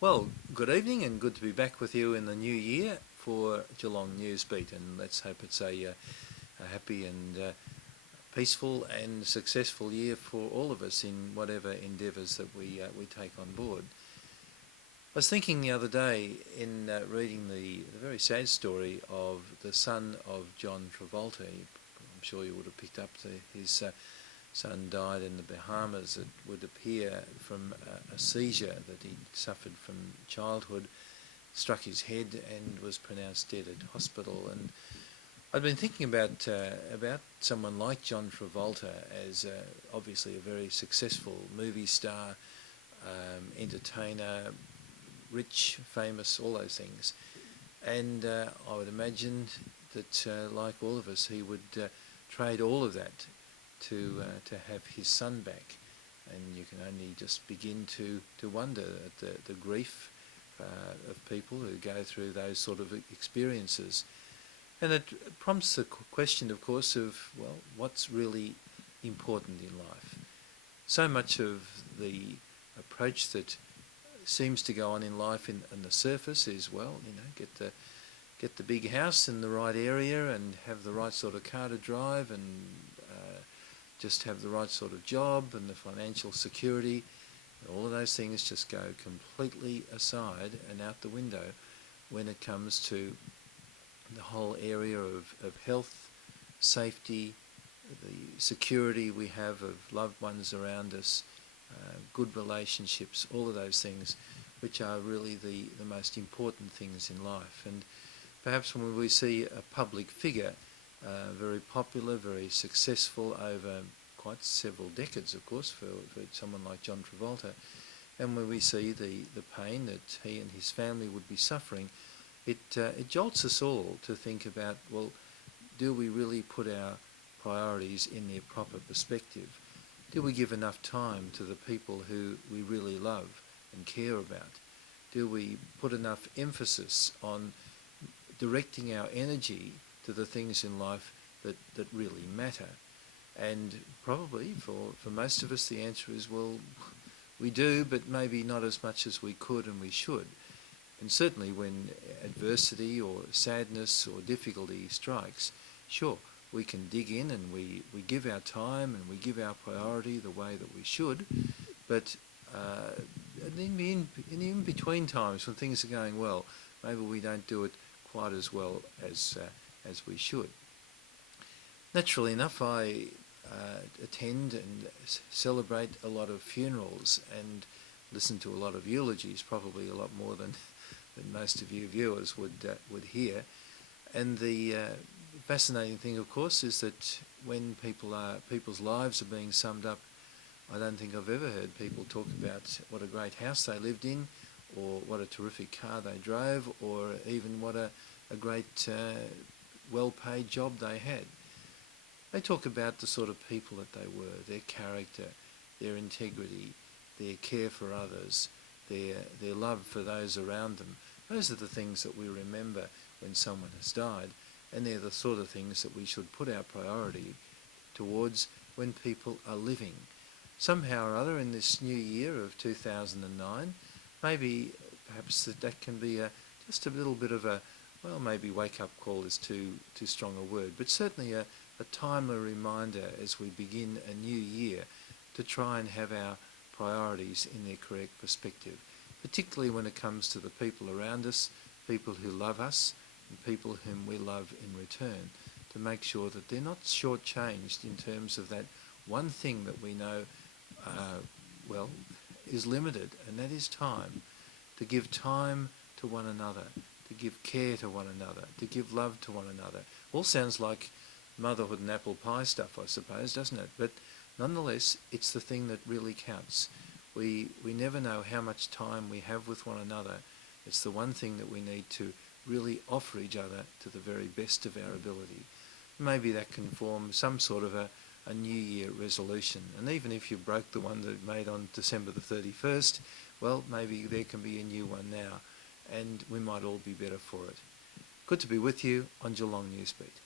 Well, good evening and good to be back with you in the new year for Geelong Newsbeat, and let's hope it's a happy and peaceful and successful year for all of us in whatever endeavours that we take on board. I was thinking the other day in reading the very sad story of the son of John Travolta. I'm sure you would have picked up his son died in the Bahamas. It would appear from a seizure that he suffered from childhood, struck his head and was pronounced dead at hospital. And I've been thinking about someone like John Travolta as obviously a very successful movie star, entertainer, rich, famous, all those things. And I would imagine that, like all of us, he would trade all of that to have his son back. And you can only just begin to wonder at the grief of people who go through those sort of experiences. And it prompts the question, of course, of, well, what's really important in life? So much of the approach that seems to go on in life on the surface is, well, get the big house in the right area and have the right sort of car to drive and just have the right sort of job and the financial security. All of those things just go completely aside and out the window when it comes to the whole area of health, safety, the security we have of loved ones around us, good relationships, all of those things which are really the most important things in life. And perhaps when we see a public figure, very popular, very successful over quite several decades, of course, for someone like John Travolta, and when we see the pain that he and his family would be suffering, it jolts us all to think about, well, do we really put our priorities in their proper perspective? Do we give enough time to the people who we really love and care about? Do we put enough emphasis on directing our energy to the things in life that really matter? And probably for most of us the answer is, well, we do, but maybe not as much as we could and we should. And certainly when adversity or sadness or difficulty strikes, sure, we can dig in and we give our time and we give our priority the way that we should, but in the in-between times when things are going well, maybe we don't do it quite as well as we should. Naturally enough, I attend and celebrate a lot of funerals and listen to a lot of eulogies, probably a lot more than most of you viewers would hear. And the fascinating thing, of course, is that when people's lives are being summed up, I don't think I've ever heard people talk about what a great house they lived in, or what a terrific car they drove, or even what a great well-paid job they had. They talk about the sort of people that they were, their character, their integrity, their care for others, their love for those around them. Those are the things that we remember when someone has died, and they're the sort of things that we should put our priority towards when people are living. Somehow or other in this new year of 2009, maybe perhaps that can be just a little bit of a, well, maybe wake-up call is too strong a word, but certainly a timely reminder as we begin a new year to try and have our priorities in their correct perspective, particularly when it comes to the people around us, people who love us, and people whom we love in return, to make sure that they're not shortchanged in terms of that one thing that we know, is limited, and that is time. To give time to one another, to give care to one another, to give love to one another. All sounds like motherhood and apple pie stuff, I suppose, doesn't it? But nonetheless, it's the thing that really counts. We never know how much time we have with one another. It's the one thing that we need to really offer each other to the very best of our ability. Maybe that can form some sort of a New Year resolution. And even if you broke the one that you made on December the 31st, well, maybe there can be a new one now, and we might all be better for it. Good to be with you on Geelong Newsbeat.